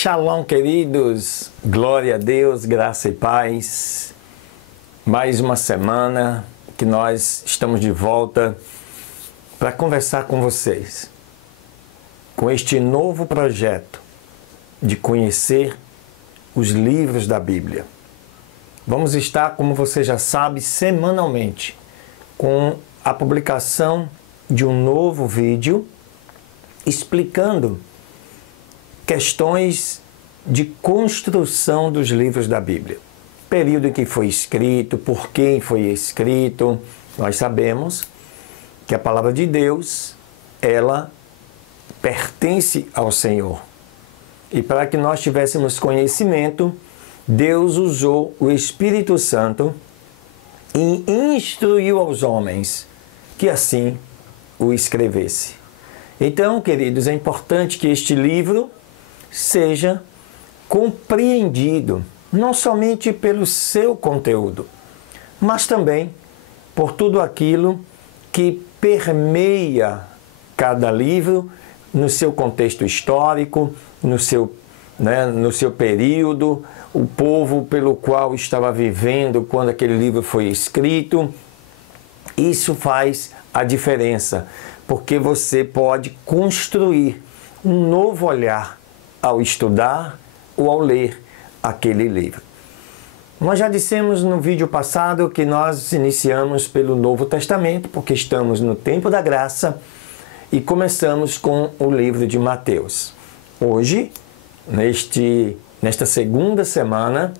Shalom, queridos, glória a Deus, graça e paz. Mais uma semana que nós estamos de volta para conversar com vocês, com este novo projeto de conhecer os livros da Bíblia. Vamos estar, como você já sabe, semanalmente com a publicação de um novo vídeo explicando questões de construção dos livros da Bíblia. Período em que foi escrito, por quem foi escrito. Nós sabemos que a palavra de Deus, ela pertence ao Senhor. E para que nós tivéssemos conhecimento, Deus usou o Espírito Santo e instruiu aos homens que assim o escrevesse. Então, queridos, é importante que este livro seja compreendido, não somente pelo seu conteúdo, mas também por tudo aquilo que permeia cada livro no seu contexto histórico, no seu período, o povo pelo qual estava vivendo quando aquele livro foi escrito. Isso faz a diferença, porque você pode construir um novo olhar ao estudar ou ao ler aquele livro. Nós já dissemos no vídeo passado que nós iniciamos pelo Novo Testamento, porque estamos no tempo da graça, e começamos com o livro de Mateus. Hoje, nesta segunda semana,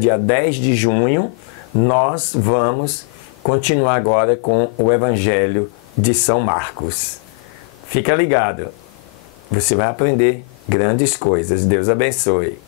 dia 10 de junho, nós vamos continuar agora com o Evangelho de São Marcos. Fica ligado, você vai aprender grandes coisas. Deus abençoe.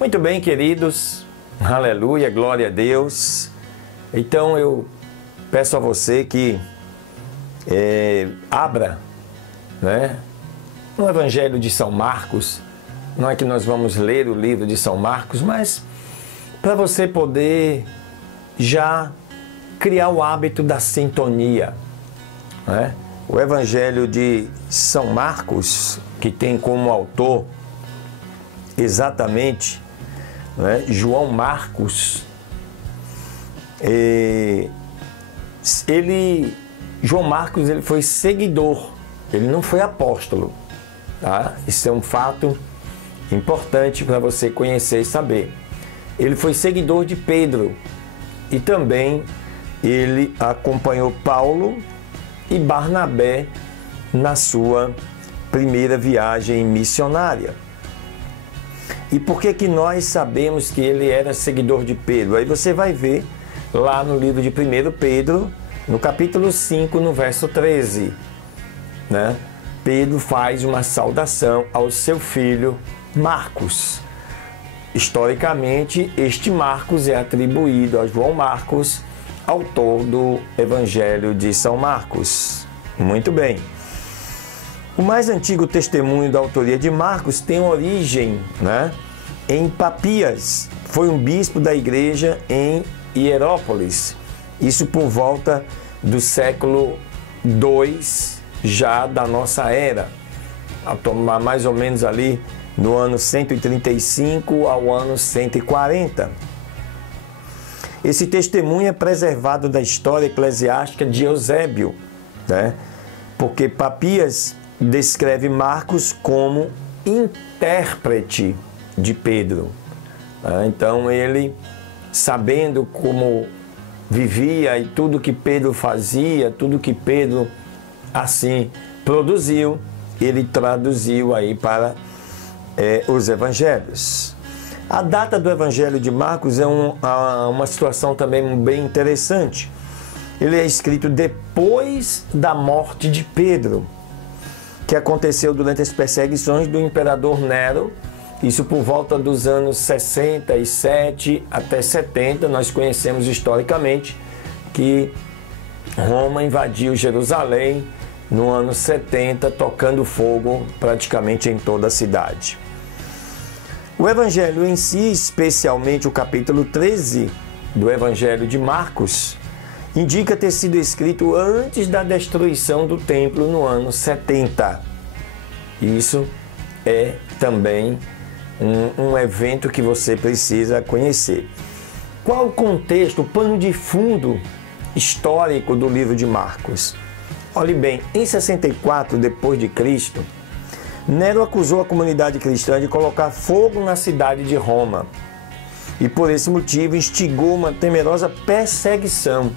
Muito bem, queridos, aleluia, glória a Deus. Então eu peço a você que abra, no Evangelho de São Marcos. Não é que nós vamos ler o livro de São Marcos, mas para você poder já criar o hábito da sintonia. O Evangelho de São Marcos, que tem como autor exatamente João Marcos, João Marcos ele foi seguidor, ele não foi apóstolo, tá? Isso é um fato importante para você conhecer e saber. Ele foi seguidor de Pedro e também ele acompanhou Paulo e Barnabé na sua primeira viagem missionária. E por que nós sabemos que ele era seguidor de Pedro? Aí você vai ver lá no livro de 1 Pedro, no capítulo 5, no verso 13. Pedro faz uma saudação ao seu filho Marcos. Historicamente, este Marcos é atribuído a João Marcos, autor do Evangelho de São Marcos. Muito bem. O mais antigo testemunho da autoria de Marcos tem origem em Papias. Foi um bispo da igreja em Hierópolis. Isso por volta do século II já da nossa era. Mais ou menos ali no ano 135 ao ano 140. Esse testemunho é preservado da história eclesiástica de Eusébio, porque Papias descreve Marcos como intérprete de Pedro. Então ele, sabendo como vivia e tudo que Pedro fazia, tudo que Pedro assim produziu, ele traduziu aí para os evangelhos. A data do Evangelho de Marcos é uma situação também bem interessante. Ele é escrito depois da morte de Pedro. que aconteceu durante as perseguições do imperador Nero, isso por volta dos anos 67 até 70, nós conhecemos historicamente que Roma invadiu Jerusalém no ano 70, tocando fogo praticamente em toda a cidade. O Evangelho em si, especialmente o capítulo 13 do Evangelho de Marcos, indica ter sido escrito antes da destruição do templo no ano 70. Isso é também um evento que você precisa conhecer. Qual o contexto, o pano de fundo histórico do livro de Marcos? Olhe bem, em 64 depois de Cristo, Nero acusou a comunidade cristã de colocar fogo na cidade de Roma e por esse motivo instigou uma temerosa perseguição,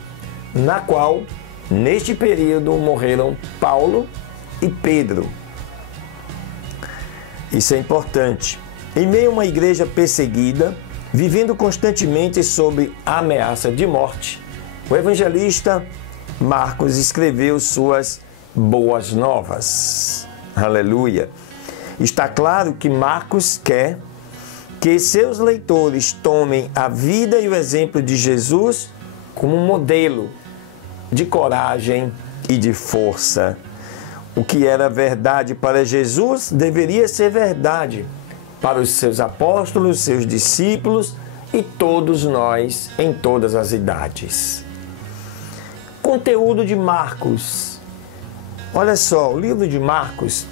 na qual, neste período, morreram Paulo e Pedro. Isso é importante. Em meio a uma igreja perseguida, vivendo constantemente sob a ameaça de morte, o evangelista Marcos escreveu suas boas novas. Aleluia! Está claro que Marcos quer que seus leitores tomem a vida e o exemplo de Jesus como um modelo de coragem e de força. O que era verdade para Jesus deveria ser verdade para os seus apóstolos, seus discípulos e todos nós em todas as idades. Conteúdo de Marcos. Olha só, o livro de Marcos,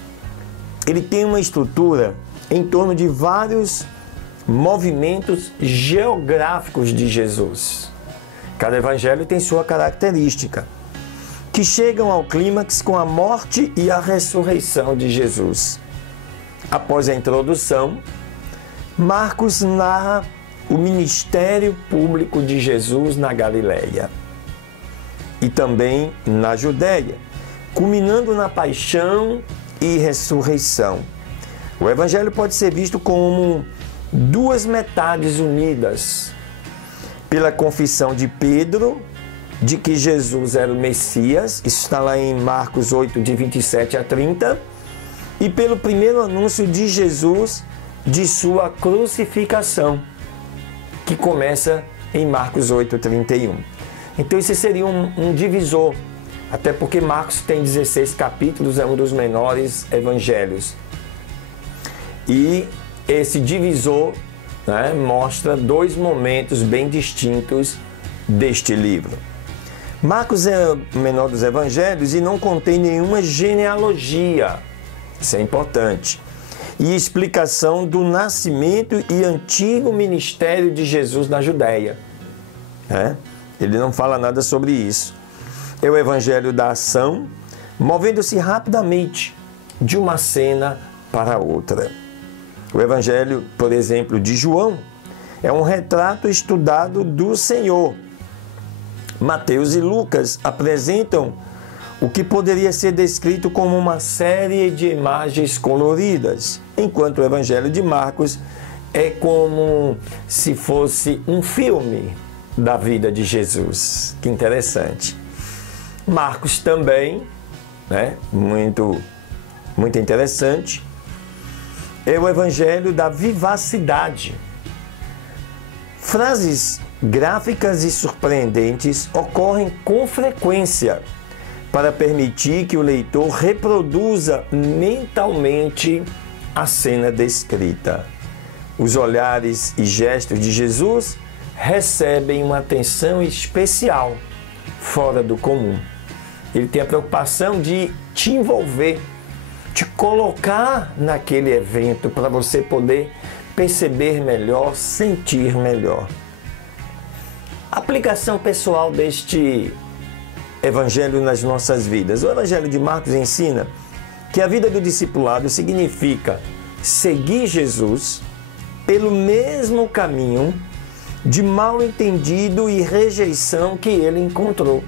ele tem uma estrutura em torno de vários movimentos geográficos de Jesus. Cada evangelho tem sua característica, que chegam ao clímax com a morte e a ressurreição de Jesus. Após a introdução, Marcos narra o ministério público de Jesus na Galileia e também na Judéia, culminando na paixão e ressurreição. O evangelho pode ser visto como duas metades unidas, pela confissão de Pedro de que Jesus era o Messias, isso está lá em Marcos 8, de 27 a 30, e pelo primeiro anúncio de Jesus de sua crucificação, que começa em Marcos 8, 31. Então esse seria um divisor, até porque Marcos tem 16 capítulos, é um dos menores evangelhos. E esse divisor, né, mostra dois momentos bem distintos deste livro. Marcos é o menor dos evangelhos e não contém nenhuma genealogia, isso é importante, e explicação do nascimento e antigo ministério de Jesus na Judéia. Ele não fala nada sobre isso. É o evangelho da ação, movendo-se rapidamente de uma cena para outra. O evangelho, por exemplo, de João, é um retrato estudado do Senhor. Mateus e Lucas apresentam o que poderia ser descrito como uma série de imagens coloridas, enquanto o evangelho de Marcos é como se fosse um filme da vida de Jesus. Que interessante. Marcos também, muito interessante, é o evangelho da vivacidade. Frases gráficas e surpreendentes ocorrem com frequência para permitir que o leitor reproduza mentalmente a cena descrita. Os olhares e gestos de Jesus recebem uma atenção especial, fora do comum. Ele tem a preocupação de te envolver, te colocar naquele evento para você poder perceber melhor, sentir melhor. Aplicação pessoal deste evangelho nas nossas vidas. O evangelho de Marcos ensina que a vida do discipulado significa seguir Jesus pelo mesmo caminho de mal entendido e rejeição que ele encontrou.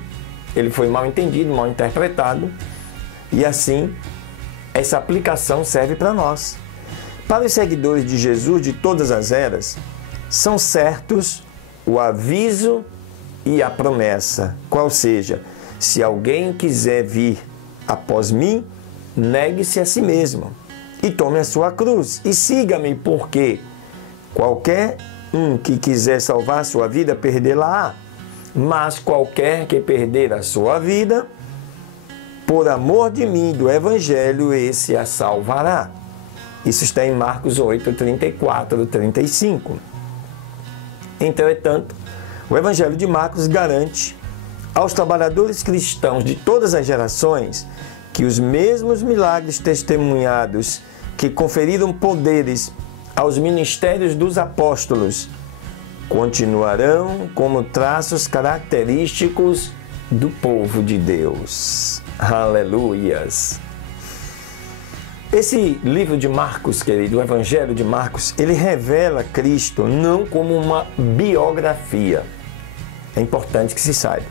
Ele foi mal entendido, mal interpretado, e assim essa aplicação serve para nós. Para os seguidores de Jesus de todas as eras, são certos o aviso e a promessa, qual seja: se alguém quiser vir após mim, negue-se a si mesmo e tome a sua cruz e siga-me, porque qualquer um que quiser salvar a sua vida, perdê-la-á. Mas qualquer que perder a sua vida, por amor de mim, do Evangelho, esse a salvará. Isso está em Marcos 8, 34, 35. Entretanto, o Evangelho de Marcos garante aos trabalhadores cristãos de todas as gerações que os mesmos milagres testemunhados que conferiram poderes aos ministérios dos apóstolos continuarão como traços característicos do povo de Deus. Aleluias! Esse livro de Marcos, querido, o Evangelho de Marcos, ele revela Cristo não como uma biografia, é importante que se saiba,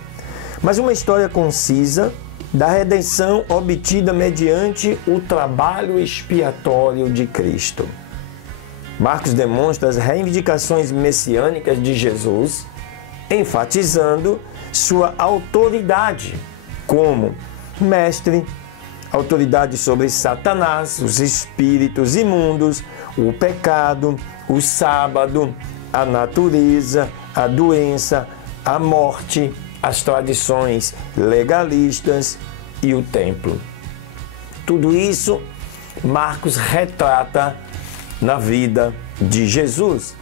mas uma história concisa da redenção obtida mediante o trabalho expiatório de Cristo. Marcos demonstra as reivindicações messiânicas de Jesus, enfatizando sua autoridade como mestre, autoridade sobre Satanás, os espíritos imundos, o pecado, o sábado, a natureza, a doença, a morte, as tradições legalistas e o templo. Tudo isso Marcos retrata na vida de Jesus.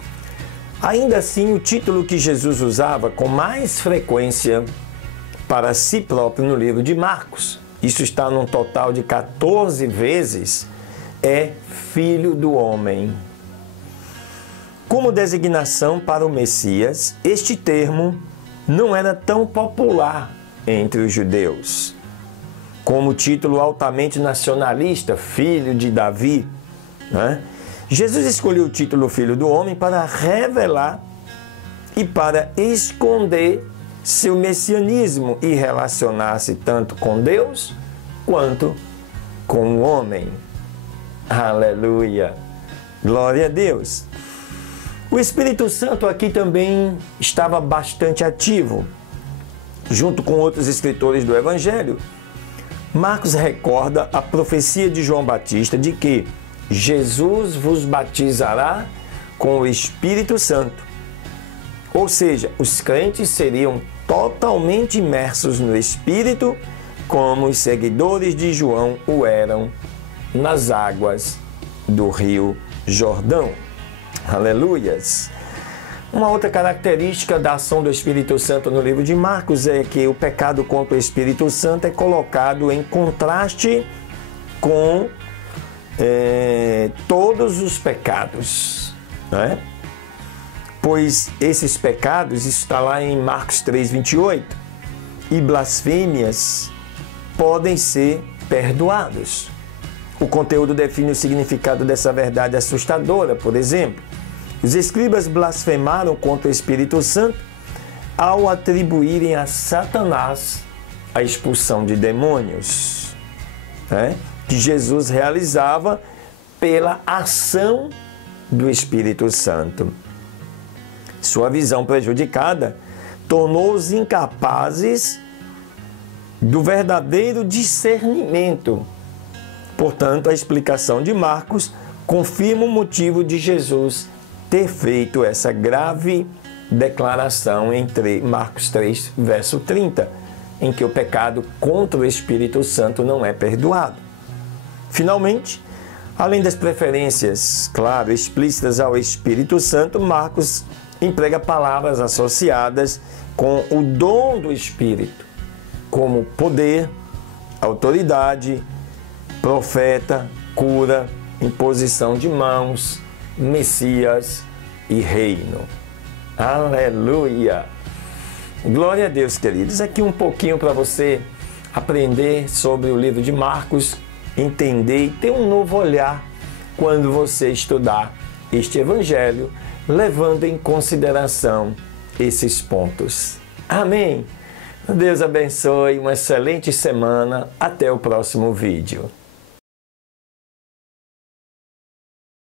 Ainda assim, o título que Jesus usava com mais frequência para si próprio no livro de Marcos, isso está num total de 14 vezes, é Filho do Homem. Como designação para o Messias, este termo não era tão popular entre os judeus. Como título altamente nacionalista, Filho de Davi, né? Jesus escolheu o título Filho do Homem para revelar e para esconder seu messianismo e relacionar-se tanto com Deus quanto com o homem. Aleluia! Glória a Deus! O Espírito Santo aqui também estava bastante ativo, junto com outros escritores do Evangelho. Marcos recorda a profecia de João Batista de que Jesus vos batizará com o Espírito Santo. Ou seja, os crentes seriam totalmente imersos no Espírito, como os seguidores de João o eram nas águas do Rio Jordão. Aleluias! Uma outra característica da ação do Espírito Santo no livro de Marcos é que o pecado contra o Espírito Santo é colocado em contraste com todos os pecados, né? Pois esses pecados, isso está lá em Marcos 3:28, e blasfêmias podem ser perdoados. O conteúdo define o significado dessa verdade assustadora. Por exemplo, os escribas blasfemaram contra o Espírito Santo ao atribuírem a Satanás a expulsão de demônios, né? Que Jesus realizava pela ação do Espírito Santo. Sua visão prejudicada tornou-os incapazes do verdadeiro discernimento. Portanto, a explicação de Marcos confirma o motivo de Jesus ter feito essa grave declaração em Marcos 3, verso 30, em que o pecado contra o Espírito Santo não é perdoado. Finalmente, além das preferências, claro, explícitas ao Espírito Santo, Marcos emprega palavras associadas com o dom do Espírito, como poder, autoridade, profeta, cura, imposição de mãos, Messias e reino. Aleluia! Glória a Deus, queridos. Aqui um pouquinho para você aprender sobre o livro de Marcos, entender e ter um novo olhar quando você estudar este Evangelho, levando em consideração esses pontos. Amém? Deus abençoe, uma excelente semana. Até o próximo vídeo.